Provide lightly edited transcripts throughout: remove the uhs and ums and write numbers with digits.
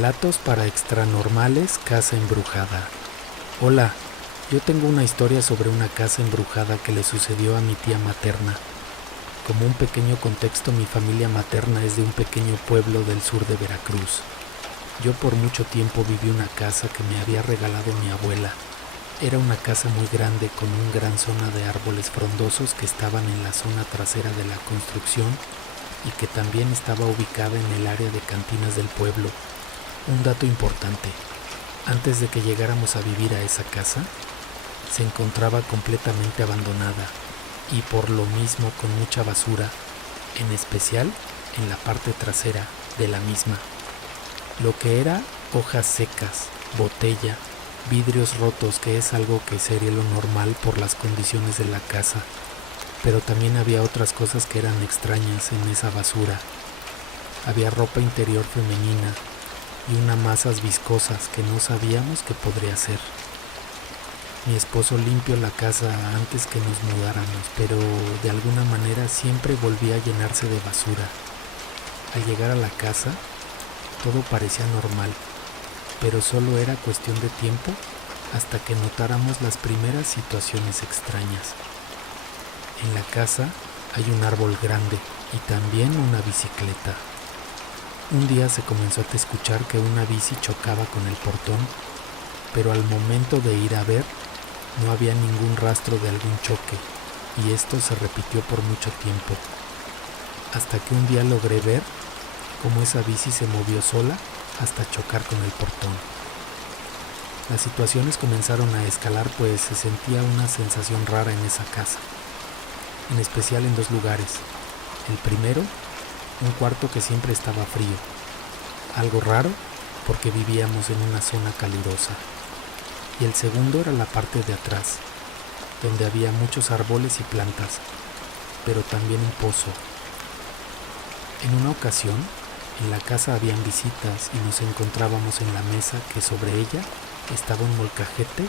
Relatos para extranormales, casa embrujada. Hola, yo tengo una historia sobre una casa embrujada que le sucedió a mi tía materna. Como un pequeño contexto, mi familia materna es de un pequeño pueblo del sur de Veracruz. Yo por mucho tiempo viví una casa que me había regalado mi abuela. Era una casa muy grande con una gran zona de árboles frondosos que estaban en la zona trasera de la construcción y que también estaba ubicada en el área de cantinas del pueblo. Un dato importante, antes de que llegáramos a vivir a esa casa, se encontraba completamente abandonada y por lo mismo con mucha basura, en especial en la parte trasera de la misma. Lo que era hojas secas, botella, vidrios rotos, que es algo que sería lo normal por las condiciones de la casa, pero también había otras cosas que eran extrañas en esa basura. Había ropa interior femenina y unas masas viscosas que no sabíamos qué podría ser. Mi esposo limpió la casa antes que nos mudáramos, pero de alguna manera siempre volvía a llenarse de basura. Al llegar a la casa, todo parecía normal, pero solo era cuestión de tiempo hasta que notáramos las primeras situaciones extrañas. En la casa hay un árbol grande y también una bicicleta. Un día se comenzó a escuchar que una bici chocaba con el portón, pero al momento de ir a ver, no había ningún rastro de algún choque, y esto se repitió por mucho tiempo, hasta que un día logré ver cómo esa bici se movió sola hasta chocar con el portón. Las situaciones comenzaron a escalar, pues se sentía una sensación rara en esa casa, en especial en dos lugares. El primero, un cuarto que siempre estaba frío, algo raro porque vivíamos en una zona calurosa. Y el segundo era la parte de atrás, donde había muchos árboles y plantas, pero también un pozo. En una ocasión, en la casa habían visitas y nos encontrábamos en la mesa que sobre ella estaba un molcajete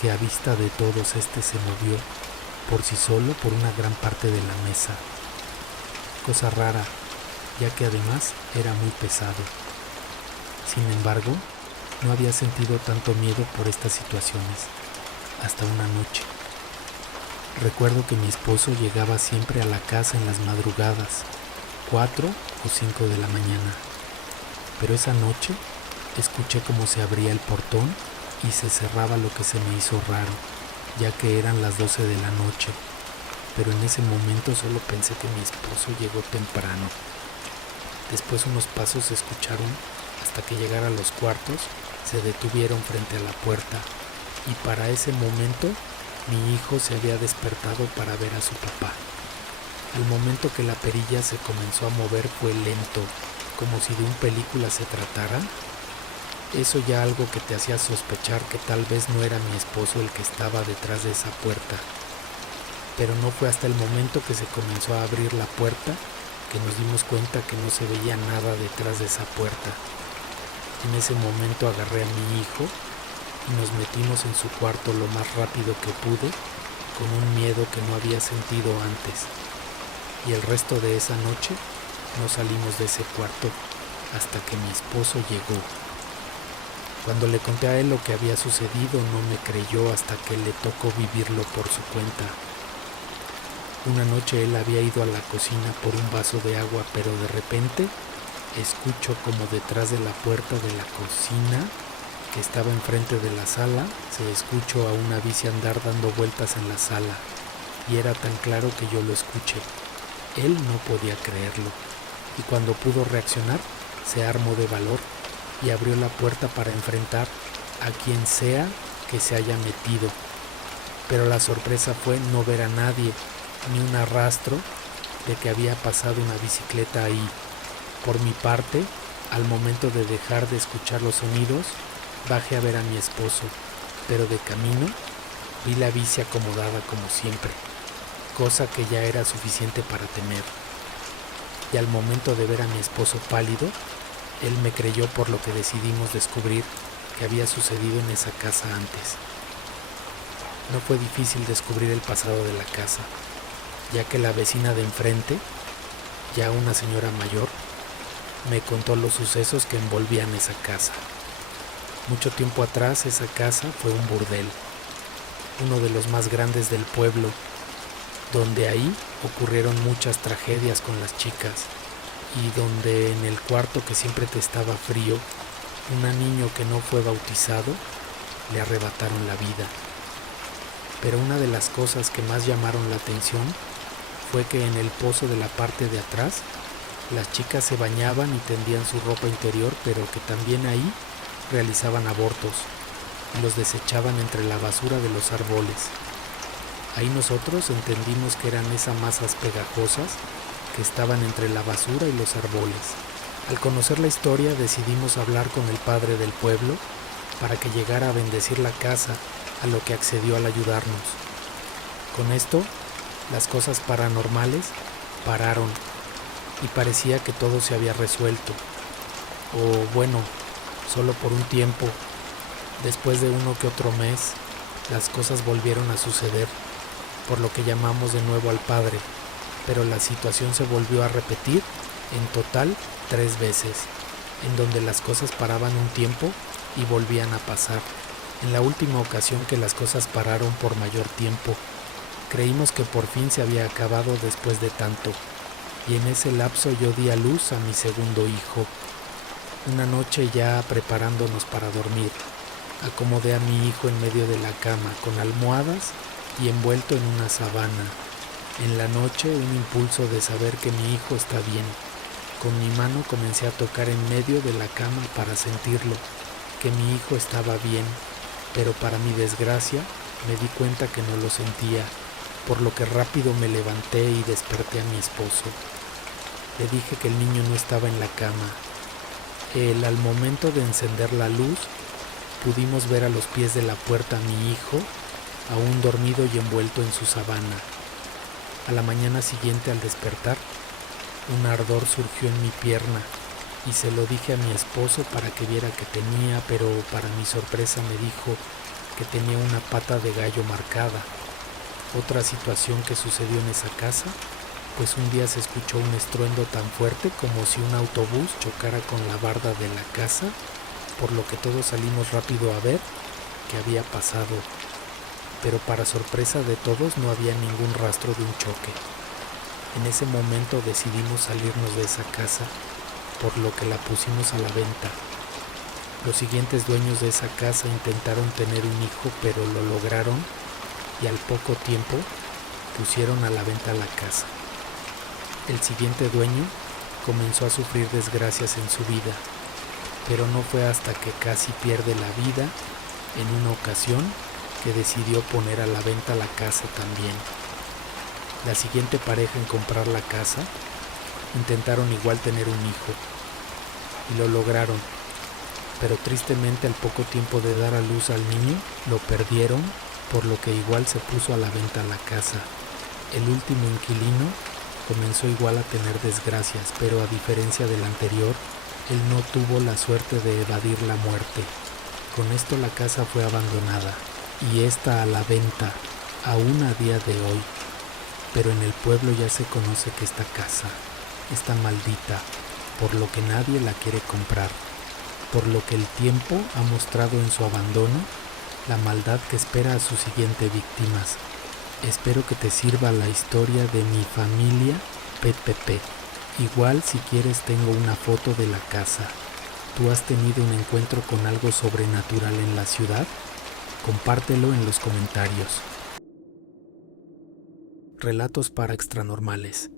que a vista de todos se movió por sí solo por una gran parte de la mesa. Cosa rara, ya que además era muy pesado. Sin embargo, no había sentido tanto miedo por estas situaciones, hasta una noche. Recuerdo que mi esposo llegaba siempre a la casa en las madrugadas, 4 o 5 de la mañana, pero esa noche escuché cómo se abría el portón y se cerraba, lo que se me hizo raro, ya que eran las 12 de la noche, pero en ese momento solo pensé que mi esposo llegó temprano. Después unos pasos se escucharon hasta que llegara a los cuartos, se detuvieron frente a la puerta y para ese momento mi hijo se había despertado para ver a su papá. Al momento que la perilla se comenzó a mover fue lento, como si de una película se tratara. Eso ya algo que te hacía sospechar que tal vez no era mi esposo el que estaba detrás de esa puerta. Pero no fue hasta el momento que se comenzó a abrir la puerta que nos dimos cuenta que no se veía nada detrás de esa puerta. En ese momento agarré a mi hijo y nos metimos en su cuarto lo más rápido que pude, con un miedo que no había sentido antes. Y el resto de esa noche no salimos de ese cuarto hasta que mi esposo llegó. Cuando le conté a él lo que había sucedido, no me creyó hasta que le tocó vivirlo por su cuenta. Una noche él había ido a la cocina por un vaso de agua, pero de repente escucho como detrás de la puerta de la cocina, que estaba enfrente de la sala, se escuchó a una bici andar dando vueltas en la sala, y era tan claro que yo lo escuché. Él no podía creerlo, y cuando pudo reaccionar, se armó de valor y abrió la puerta para enfrentar a quien sea que se haya metido. Pero la sorpresa fue no ver a nadie, ni un rastro de que había pasado una bicicleta ahí. Por mi parte, al momento de dejar de escuchar los sonidos, bajé a ver a mi esposo, pero de camino vi la bici acomodada como siempre, cosa que ya era suficiente para temer. Y al momento de ver a mi esposo pálido, él me creyó, por lo que decidimos descubrir que había sucedido en esa casa antes. No fue difícil descubrir el pasado de la casa, ya que la vecina de enfrente, ya una señora mayor, me contó los sucesos que envolvían esa casa. Mucho tiempo atrás esa casa fue un burdel, uno de los más grandes del pueblo, donde ahí ocurrieron muchas tragedias con las chicas y donde en el cuarto que siempre te estaba frío, un niño que no fue bautizado le arrebataron la vida. Pero una de las cosas que más llamaron la atención fue que en el pozo de la parte de atrás las chicas se bañaban y tendían su ropa interior, pero que también ahí realizaban abortos y los desechaban entre la basura de los árboles. Ahí nosotros entendimos que eran esas masas pegajosas que estaban entre la basura y los árboles. Al conocer la historia decidimos hablar con el padre del pueblo para que llegara a bendecir la casa, a lo que accedió al ayudarnos. Con esto, las cosas paranormales pararon y parecía que todo se había resuelto. O bueno, solo por un tiempo. Después de uno que otro mes, las cosas volvieron a suceder, por lo que llamamos de nuevo al padre, pero la situación se volvió a repetir en total 3 veces, en donde las cosas paraban un tiempo y volvían a pasar. En la última ocasión que las cosas pararon por mayor tiempo, creímos que por fin se había acabado después de tanto, y en ese lapso yo di a luz a mi segundo hijo. Una noche ya preparándonos para dormir, acomodé a mi hijo en medio de la cama con almohadas y envuelto en una sábana. En la noche un impulso de saber que mi hijo está bien. Con mi mano comencé a tocar en medio de la cama para sentirlo, que mi hijo estaba bien, pero para mi desgracia me di cuenta que no lo sentía, por lo que rápido me levanté y desperté a mi esposo. Le dije que el niño no estaba en la cama. Al momento de encender la luz, pudimos ver a los pies de la puerta a mi hijo, aún dormido y envuelto en su sábana. A la mañana siguiente, al despertar, un ardor surgió en mi pierna y se lo dije a mi esposo para que viera que tenía, pero para mi sorpresa me dijo que tenía una pata de gallo marcada. Otra situación que sucedió en esa casa, pues un día se escuchó un estruendo tan fuerte como si un autobús chocara con la barda de la casa, por lo que todos salimos rápido a ver qué había pasado. Pero para sorpresa de todos no había ningún rastro de un choque. En ese momento decidimos salirnos de esa casa, por lo que la pusimos a la venta. Los siguientes dueños de esa casa intentaron tener un hijo, pero lo lograron y al poco tiempo pusieron a la venta la casa. El siguiente dueño comenzó a sufrir desgracias en su vida, pero no fue hasta que casi pierde la vida en una ocasión que decidió poner a la venta la casa también. La siguiente pareja en comprar la casa intentaron igual tener un hijo y lo lograron, pero tristemente al poco tiempo de dar a luz al niño lo perdieron, por lo que igual se puso a la venta la casa. El último inquilino comenzó igual a tener desgracias, pero a diferencia del anterior, él no tuvo la suerte de evadir la muerte. Con esto la casa fue abandonada y está a la venta aún a día de hoy, pero en el pueblo ya se conoce que esta casa está maldita, por lo que nadie la quiere comprar, por lo que el tiempo ha mostrado en su abandono la maldad que espera a sus siguientes víctimas. Espero que te sirva la historia de mi familia PPP. Igual si quieres tengo una foto de la casa. ¿Tú has tenido un encuentro con algo sobrenatural en la ciudad? Compártelo en los comentarios. Relatos para extranormales.